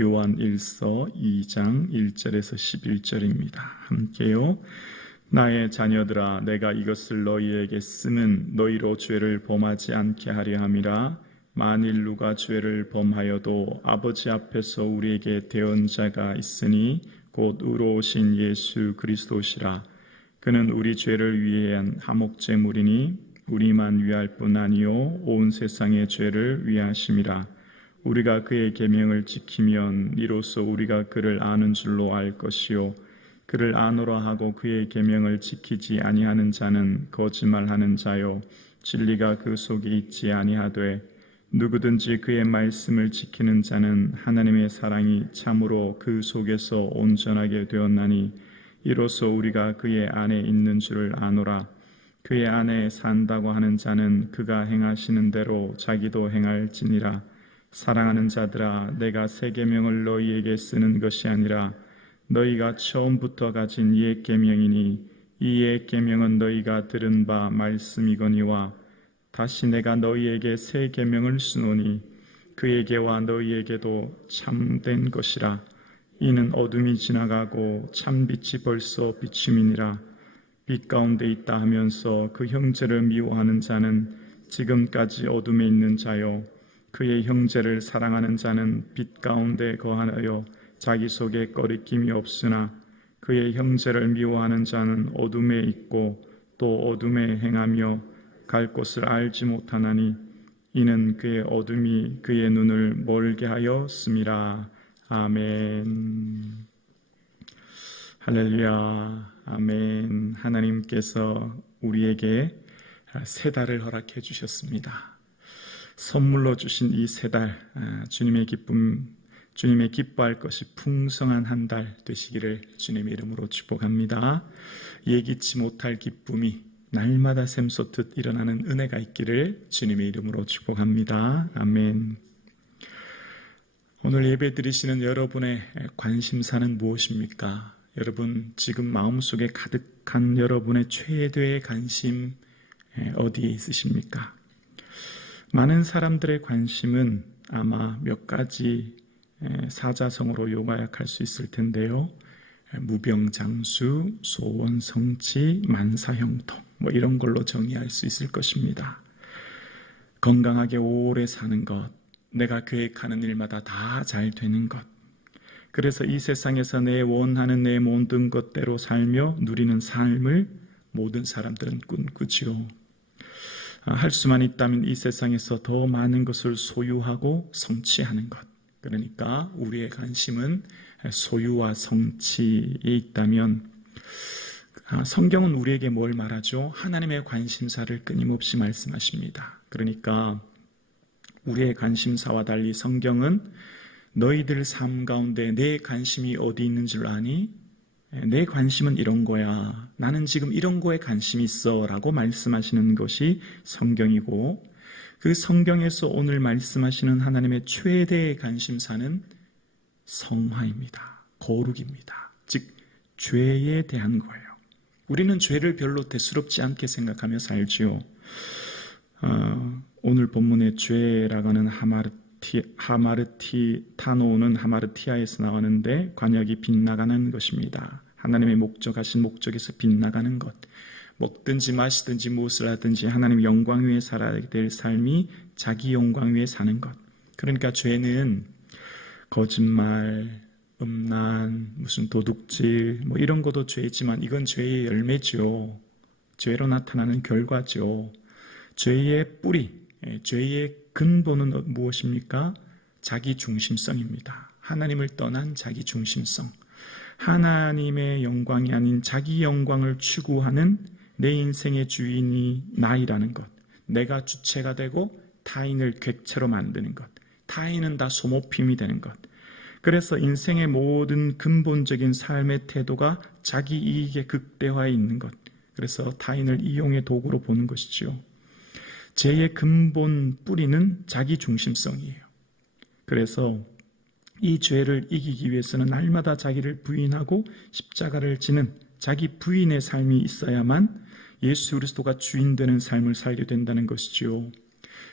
요한 1서 2장 1절에서 11절입니다. 함께요. 나의 자녀들아, 내가 이것을 너희에게 쓰면 너희로 죄를 범하지 않게 하려 함이라. 만일 누가 죄를 범하여도 아버지 앞에서 우리에게 대언자가 있으니 곧 의로우신 예수 그리스도시라. 그는 우리 죄를 위한 화목제물이니 우리만 위할 뿐 아니요 온 세상의 죄를 위하심이라. 우리가 그의 계명을 지키면 이로써 우리가 그를 아는 줄로 알 것이요 그를 아노라 하고 그의 계명을 지키지 아니하는 자는 거짓말하는 자요 진리가 그 속에 있지 아니하되 누구든지 그의 말씀을 지키는 자는 하나님의 사랑이 참으로 그 속에서 온전하게 되었나니 이로써 우리가 그의 안에 있는 줄을 아노라. 그의 안에 산다고 하는 자는 그가 행하시는 대로 자기도 행할지니라. 사랑하는 자들아, 내가 새 계명을 너희에게 쓰는 것이 아니라 너희가 처음부터 가진 옛 계명이니 이 옛 계명은 너희가 들은 바 말씀이거니와 다시 내가 너희에게 새 계명을 쓰노니 그에게와 너희에게도 참된 것이라. 이는 어둠이 지나가고 참빛이 벌써 비침이니라. 빛 가운데 있다 하면서 그 형제를 미워하는 자는 지금까지 어둠에 있는 자요 그의 형제를 사랑하는 자는 빛 가운데 거하여 자기 속에 꺼리낌이 없으나 그의 형제를 미워하는 자는 어둠에 있고 또 어둠에 행하며 갈 곳을 알지 못하나니 이는 그의 어둠이 그의 눈을 멀게 하였음이라. 아멘. 할렐루야. 아멘. 하나님께서 우리에게 새 달을 허락해 주셨습니다. 선물로 주신 이 새 달, 주님의 기뻐할 것이 풍성한 한 달 되시기를 주님의 이름으로 축복합니다. 예기치 못할 기쁨이 날마다 샘솟듯 일어나는 은혜가 있기를 주님의 이름으로 축복합니다. 아멘. 오늘 예배 드리시는 여러분의 관심사는 무엇입니까? 여러분 지금 마음속에 가득한 여러분의 최대의 관심 어디에 있으십니까? 많은 사람들의 관심은 아마 몇 가지 사자성어로 요약할 수 있을 텐데요. 무병장수, 소원성취, 만사형통 이런 걸로 정의할 수 있을 것입니다. 건강하게 오래 사는 것, 내가 계획하는 일마다 다 잘 되는 것, 그래서 이 세상에서 내 원하는 내 모든 것대로 살며 누리는 삶을 모든 사람들은 꿈꾸지요. 할 수만 있다면 이 세상에서 더 많은 것을 소유하고 성취하는 것. 그러니까 우리의 관심은 소유와 성취에 있다면 성경은 우리에게 뭘 말하죠? 하나님의 관심사를 끊임없이 말씀하십니다. 그러니까 우리의 관심사와 달리 성경은 너희들 삶 가운데 내 관심이 어디 있는 줄 아니? 내 관심은 이런 거야. 나는 지금 이런 거에 관심이 있어 라고 말씀하시는 것이 성경이고 그 성경에서 오늘 말씀하시는 하나님의 최대의 관심사는 성화입니다. 거룩입니다. 즉 죄에 대한 거예요. 우리는 죄를 별로 대수롭지 않게 생각하며 살지요. 오늘 본문의 죄라고 하는 타노는 하마르티아에서 나왔는데 관역이 빗나가는 것입니다. 하나님의 목적하신 목적에서 빗나가는 것. 먹든지 마시든지 무엇을 하든지 하나님 영광 위에 살아야 될 삶이 자기 영광 위에 사는 것. 그러니까 죄는 거짓말, 음란, 무슨 도둑질 이런 것도 죄지만 이건 죄의 열매죠. 죄로 나타나는 결과죠. 죄의 뿌리, 죄의 근본은 무엇입니까? 자기 중심성입니다. 하나님을 떠난 자기 중심성. 하나님의 영광이 아닌 자기 영광을 추구하는 내 인생의 주인이 나이라는 것. 내가 주체가 되고 타인을 객체로 만드는 것. 타인은 다 소모품이 되는 것. 그래서 인생의 모든 근본적인 삶의 태도가 자기 이익의 극대화에 있는 것. 그래서 타인을 이용의 도구로 보는 것이지요. 죄의 근본 뿌리는 자기 중심성이에요. 그래서 이 죄를 이기기 위해서는 날마다 자기를 부인하고 십자가를 지는 자기 부인의 삶이 있어야만 예수 그리스도가 주인 되는 삶을 살게 된다는 것이지요.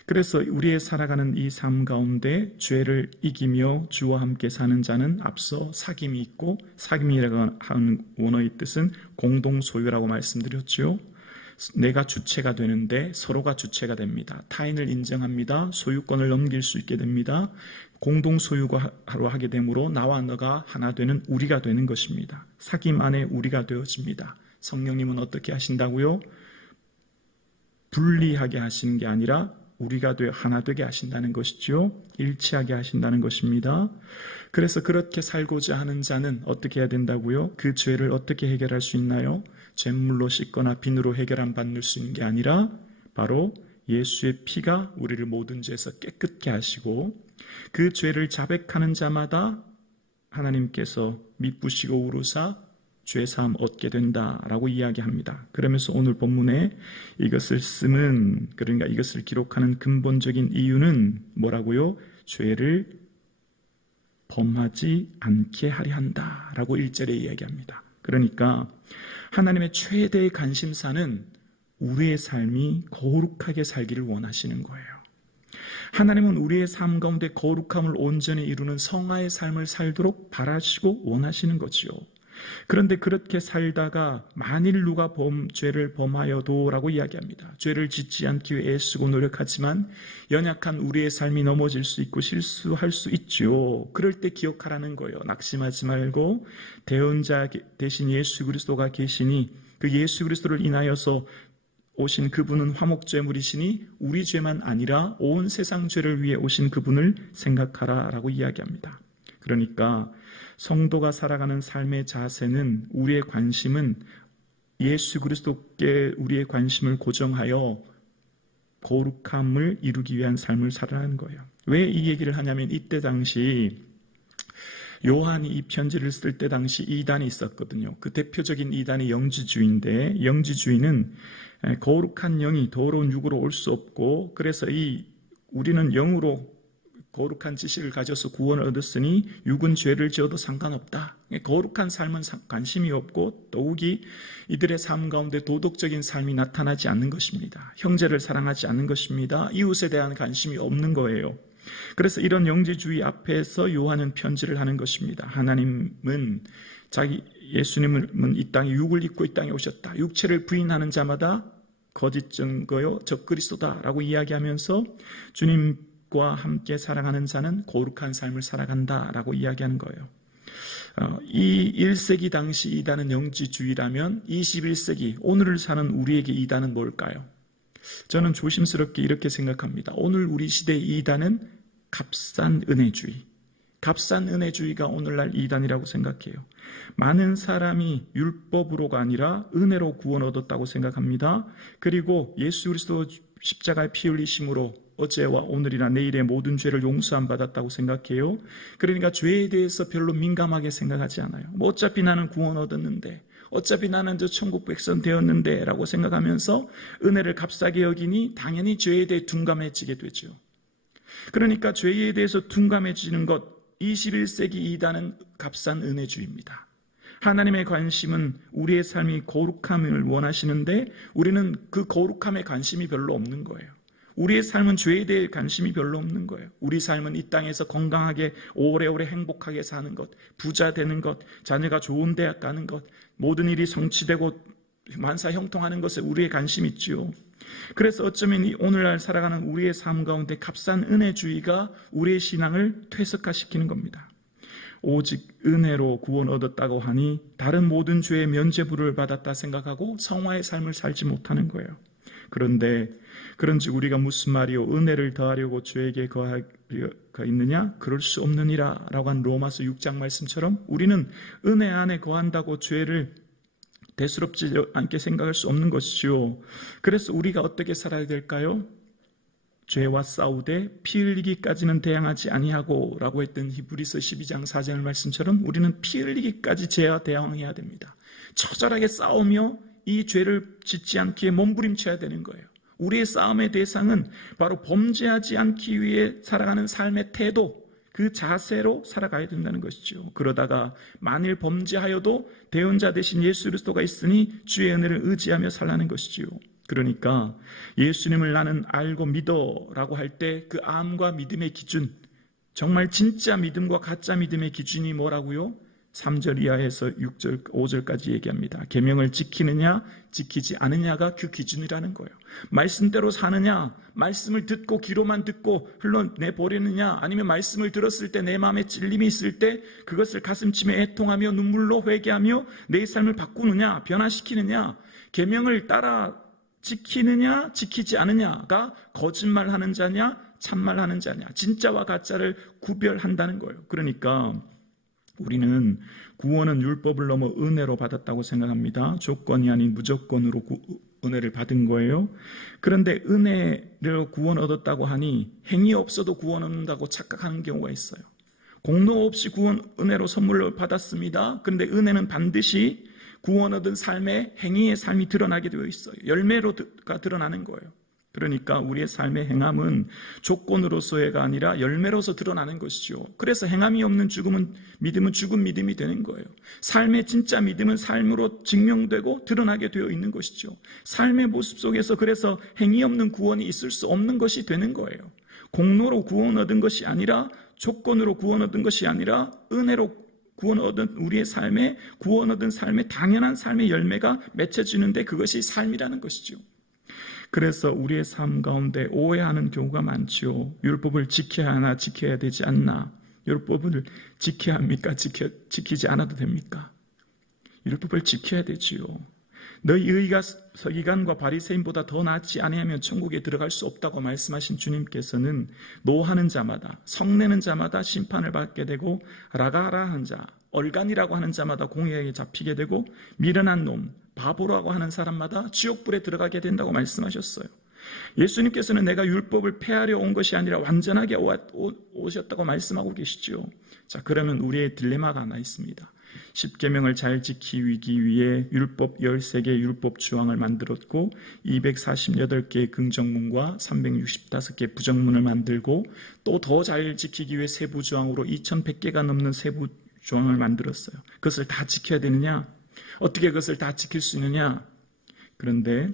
그래서 우리의 살아가는 이 삶 가운데 죄를 이기며 주와 함께 사는 자는 앞서 사귐이 있고, 사귐이라고 하는 원어의 뜻은 공동 소유라고 말씀드렸죠. 내가 주체가 되는데 서로가 주체가 됩니다. 타인을 인정합니다. 소유권을 넘길 수 있게 됩니다. 공동 소유하러 하게 되므로 나와 너가 하나 되는 우리가 되는 것입니다. 사귐 안에 우리가 되어집니다. 성령님은 어떻게 하신다고요? 분리하게 하시는 게 아니라 우리가 하나 되게 하신다는 것이죠. 일치하게 하신다는 것입니다. 그래서 그렇게 살고자 하는 자는 어떻게 해야 된다고요? 그 죄를 어떻게 해결할 수 있나요? 잿물로 씻거나 비누로 해결 받을 수 있는 게 아니라 바로 예수의 피가 우리를 모든 죄에서 깨끗게 하시고, 그 죄를 자백하는 자마다 하나님께서 미쁘시고 우루사 죄사함 얻게 된다라고 이야기합니다. 그러면서 오늘 본문에 이것을 쓰는, 그러니까 이것을 기록하는 근본적인 이유는 뭐라고요? 죄를 범하지 않게 하려 한다라고 1절에 이야기합니다. 그러니까 하나님의 최대의 관심사는 우리의 삶이 거룩하게 살기를 원하시는 거예요. 하나님은 우리의 삶 가운데 거룩함을 온전히 이루는 성화의 삶을 살도록 바라시고 원하시는 거지요. 그런데 그렇게 살다가 만일 누가 죄를 범하여도 라고 이야기합니다. 죄를 짓지 않기 위해 애쓰고 노력하지만 연약한 우리의 삶이 넘어질 수 있고 실수할 수 있죠. 그럴 때 기억하라는 거예요. 낙심하지 말고 대언자 대신 예수 그리스도가 계시니 그 예수 그리스도를 인하여서 오신 그분은 화목제물이시니 우리 죄만 아니라 온 세상 죄를 위해 오신 그분을 생각하라 라고 이야기합니다. 그러니까 성도가 살아가는 삶의 자세는, 우리의 관심은 예수 그리스도께 우리의 관심을 고정하여 거룩함을 이루기 위한 삶을 살아가는 거예요. 왜 이 얘기를 하냐면, 이때 당시 요한이 이 편지를 쓸 때 당시 이단이 있었거든요. 그 대표적인 이단이 영지주의인데, 영지주의는 거룩한 영이 더러운 육으로 올 수 없고, 그래서 우리는 영으로 거룩한 지식을 가져서 구원을 얻었으니 육은 죄를 지어도 상관없다. 거룩한 삶은 관심이 없고, 더욱이 이들의 삶 가운데 도덕적인 삶이 나타나지 않는 것입니다. 형제를 사랑하지 않는 것입니다. 이웃에 대한 관심이 없는 거예요. 그래서 이런 영지주의 앞에서 요한은 편지를 하는 것입니다. 하나님은 예수님은 이 땅에 육을 입고 이 땅에 오셨다. 육체를 부인하는 자마다 거짓 증거요 적그리스도다라고 이야기하면서 주님과 함께 살아가는 자는 거룩한 삶을 살아간다라고 이야기하는 거예요. 이 1세기 당시 이단은 영지주의라면 21세기 오늘을 사는 우리에게 이단은 뭘까요? 저는 조심스럽게 이렇게 생각합니다. 오늘 우리 시대의 이단은 값싼 은혜주의. 값싼 은혜주의가 오늘날 이단이라고 생각해요. 많은 사람이 율법으로가 아니라 은혜로 구원 얻었다고 생각합니다. 그리고 예수 그리스도 십자가에 피 흘리심으로 어제와 오늘이나 내일의 모든 죄를 용서함 받았다고 생각해요. 그러니까 죄에 대해서 별로 민감하게 생각하지 않아요. 어차피 나는 구원 얻었는데, 어차피 나는 저 천국 백성 되었는데 라고 생각하면서 은혜를 값싸게 여기니 당연히 죄에 대해 둔감해지게 되죠. 그러니까 죄에 대해서 둔감해지는 것, 21세기 이단은 값싼 은혜주의입니다. 하나님의 관심은 우리의 삶이 거룩함을 원하시는데 우리는 그 거룩함에 관심이 별로 없는 거예요. 우리의 삶은 죄에 대해 관심이 별로 없는 거예요. 우리 삶은 이 땅에서 건강하게 오래오래 행복하게 사는 것, 부자 되는 것, 자녀가 좋은 대학 가는 것, 모든 일이 성취되고 만사 형통하는 것에 우리의 관심이 있지요. 그래서 어쩌면 오늘날 살아가는 우리의 삶 가운데 값싼 은혜주의가 우리의 신앙을 퇴색화시키는 겁니다. 오직 은혜로 구원 얻었다고 하니 다른 모든 죄의 면죄부를 받았다 생각하고 성화의 삶을 살지 못하는 거예요. 그런데 그런즉 우리가 무슨 말이요? 은혜를 더하려고 죄에게 거하가 있느냐? 그럴 수 없느니라 라고 한 로마서 6장 말씀처럼 우리는 은혜 안에 거한다고 죄를 대수롭지 않게 생각할 수 없는 것이요. 그래서 우리가 어떻게 살아야 될까요? 죄와 싸우되 피 흘리기까지는 대항하지 아니하고 라고 했던 히브리서 12장 4절 말씀처럼 우리는 피 흘리기까지 죄와 대항해야 됩니다. 처절하게 싸우며 이 죄를 짓지 않기에 몸부림쳐야 되는 거예요. 우리의 싸움의 대상은 바로 범죄하지 않기 위해 살아가는 삶의 태도, 그 자세로 살아가야 된다는 것이죠. 그러다가 만일 범죄하여도 대언자 대신 예수 그리스도가 있으니 주의 은혜를 의지하며 살라는 것이지요. 그러니까 예수님을 나는 알고 믿어라고 할 때 그 암과 믿음의 기준, 정말 진짜 믿음과 가짜 믿음의 기준이 뭐라고요? 3절 이하에서 6절, 5절까지 얘기합니다. 계명을 지키느냐 지키지 않느냐가 그 기준이라는 거예요. 말씀대로 사느냐, 말씀을 듣고 귀로만 듣고 흘러내버리느냐, 아니면 말씀을 들었을 때 내 마음에 찔림이 있을 때 그것을 가슴치며 애통하며 눈물로 회개하며 내 삶을 바꾸느냐, 변화시키느냐, 계명을 따라 지키느냐 지키지 않느냐가 거짓말하는 자냐 참말하는 자냐, 진짜와 가짜를 구별한다는 거예요. 그러니까 우리는 구원은 율법을 넘어 은혜로 받았다고 생각합니다. 조건이 아닌 무조건으로 은혜를 받은 거예요. 그런데 은혜로 구원 얻었다고 하니 행위 없어도 구원 얻는다고 착각하는 경우가 있어요. 공로 없이 은혜로 선물을 받았습니다. 그런데 은혜는 반드시 구원 얻은 삶의 행위의 삶이 드러나게 되어 있어요. 열매로가 드러나는 거예요. 그러니까 우리의 삶의 행함은 조건으로서가 아니라 열매로서 드러나는 것이죠. 그래서 행함이 없는 믿음은 죽은 믿음이 되는 거예요. 삶의 진짜 믿음은 삶으로 증명되고 드러나게 되어 있는 것이죠. 삶의 모습 속에서 그래서 행위 없는 구원이 있을 수 없는 것이 되는 거예요. 공로로 구원 얻은 것이 아니라, 조건으로 구원 얻은 것이 아니라 은혜로 구원 얻은 우리의 삶에, 구원 얻은 삶의 당연한 삶의 열매가 맺혀지는데 그것이 삶이라는 것이죠. 그래서 우리의 삶 가운데 오해하는 경우가 많죠. 율법을 지켜야 하나 지켜야 되지 않나. 율법을 지켜야 합니까? 지키지 않아도 됩니까? 율법을 지켜야 되지요. 너희 의가 서기관과 바리새인보다 더 낫지 아니하면 천국에 들어갈 수 없다고 말씀하신 주님께서는 노하는 자마다, 성내는 자마다 심판을 받게 되고, 라가라 하는 자, 얼간이라고 하는 자마다 공회에 잡히게 되고, 미련한 놈, 바보라고 하는 사람마다 지옥불에 들어가게 된다고 말씀하셨어요. 예수님께서는 내가 율법을 폐하려 온 것이 아니라 완전하게 오셨다고 말씀하고 계시죠. 자, 그러면 우리의 딜레마가 하나 있습니다. 10계명을 잘 지키기 위해 율법 13개 율법 주황을 만들었고 248개의 긍정문과 365개 부정문을 만들고 또 더 잘 지키기 위해 세부 주황으로 2100개가 넘는 세부 주황을 만들었어요. 그것을 다 지켜야 되느냐? 어떻게 그것을 다 지킬 수 있느냐? 그런데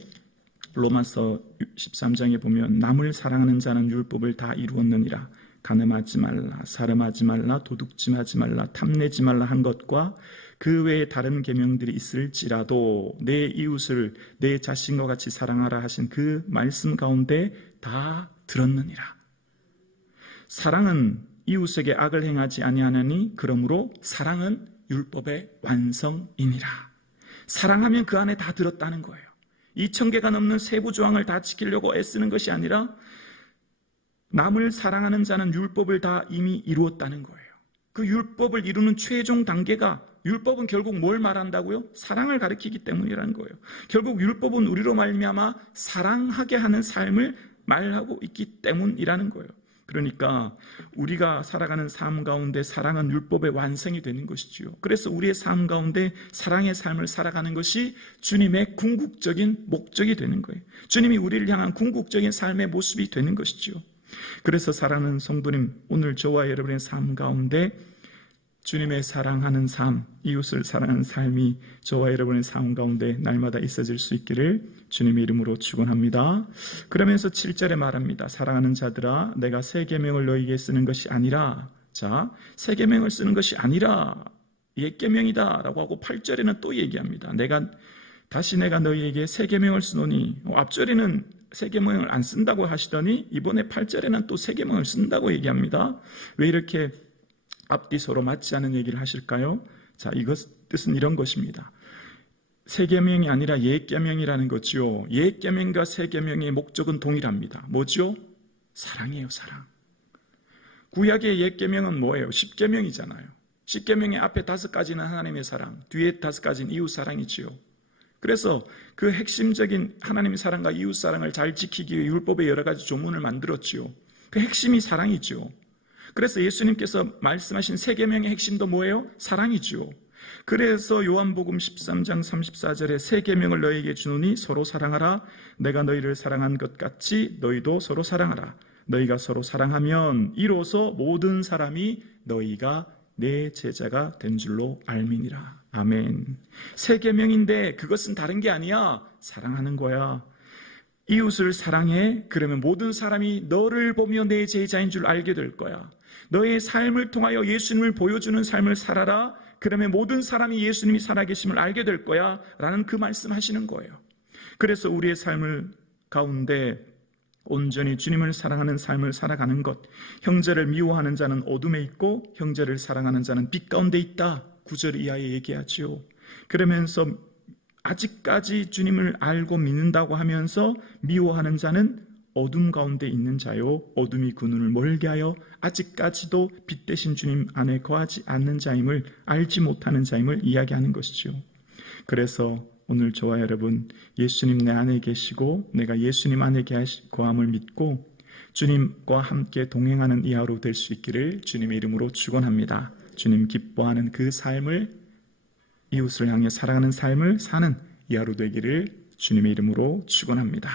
로마서 13장에 보면 남을 사랑하는 자는 율법을 다 이루었느니라. 간음하지 말라, 살음하지 말라, 도둑질하지 말라, 탐내지 말라 한 것과 그 외에 다른 계명들이 있을지라도 내 이웃을 내 자신과 같이 사랑하라 하신 그 말씀 가운데 다 들었느니라. 사랑은 이웃에게 악을 행하지 아니하나니 그러므로 사랑은 율법의 완성이니라. 사랑하면 그 안에 다 들었다는 거예요. 2000개가 넘는 세부 조항을 다 지키려고 애쓰는 것이 아니라 남을 사랑하는 자는 율법을 다 이미 이루었다는 거예요. 그 율법을 이루는 최종 단계가, 율법은 결국 뭘 말한다고요? 사랑을 가리키기 때문이라는 거예요. 결국 율법은 우리로 말미암아 사랑하게 하는 삶을 말하고 있기 때문이라는 거예요. 그러니까 우리가 살아가는 삶 가운데 사랑은 율법의 완성이 되는 것이지요. 그래서 우리의 삶 가운데 사랑의 삶을 살아가는 것이 주님의 궁극적인 목적이 되는 거예요. 주님이 우리를 향한 궁극적인 삶의 모습이 되는 것이지요. 그래서 사랑하는 성도님, 오늘 저와 여러분의 삶 가운데 주님의 사랑하는 삶, 이웃을 사랑하는 삶이 저와 여러분의 삶 가운데 날마다 있어질 수 있기를 주님의 이름으로 축원합니다. 그러면서 7절에 말합니다. 사랑하는 자들아, 내가 새 계명을 너희에게 쓰는 것이 아니라, 자, 새 계명을 쓰는 것이 아니라 옛 계명이다 라고 하고 8절에는 또 얘기합니다. 내가 너희에게 새 계명을 쓰노니, 앞절에는 새 계명을 안 쓴다고 하시더니 이번에 8절에는 또 새 계명을 쓴다고 얘기합니다. 왜 이렇게 앞뒤 서로 맞지 않은 얘기를 하실까요? 자, 이것 뜻은 이런 것입니다. 새 계명이 아니라 옛 계명이라는 거죠. 옛 계명과 새 계명의 목적은 동일합니다. 뭐죠? 사랑이에요, 사랑. 구약의 옛 계명은 뭐예요? 10계명이잖아요. 10계명의 앞에 5가지는 하나님의 사랑, 뒤에 5가지는 이웃 사랑이지요. 그래서 그 핵심적인 하나님의 사랑과 이웃 사랑을 잘 지키기 위해 율법의 여러 가지 조문을 만들었지요. 그 핵심이 사랑이죠. 그래서 예수님께서 말씀하신 새 계명의 핵심도 뭐예요? 사랑이죠. 그래서 요한복음 13장 34절에 새 계명을 너희에게 주노니 서로 사랑하라. 내가 너희를 사랑한 것 같이 너희도 서로 사랑하라. 너희가 서로 사랑하면 이로써 모든 사람이 너희가 내 제자가 된 줄로 알미니라. 아멘. 새 계명인데 그것은 다른 게 아니야. 사랑하는 거야. 이웃을 사랑해. 그러면 모든 사람이 너를 보며 내 제자인 줄 알게 될 거야. 너의 삶을 통하여 예수님을 보여주는 삶을 살아라. 그러면 모든 사람이 예수님이 살아계심을 알게 될 거야. 라는 그 말씀하시는 거예요. 그래서 우리의 삶을 가운데 온전히 주님을 사랑하는 삶을 살아가는 것, 형제를 미워하는 자는 어둠에 있고 형제를 사랑하는 자는 빛 가운데 있다. 9절 이하에 얘기하지요. 그러면서 아직까지 주님을 알고 믿는다고 하면서 미워하는 자는 어둠 가운데 있는 자요, 어둠이 그 눈을 멀게 하여 아직까지도 빛 대신 주님 안에 거하지 않는 자임을 알지 못하는 자임을 이야기하는 것이죠. 그래서 오늘 저와 여러분, 예수님 내 안에 계시고 내가 예수님 안에 거함을 믿고 주님과 함께 동행하는 이 하루 될 수 있기를 주님의 이름으로 축원합니다. 주님 기뻐하는 그 삶을, 이웃을 향해 사랑하는 삶을 사는 이 하루 되기를 주님의 이름으로 축원합니다.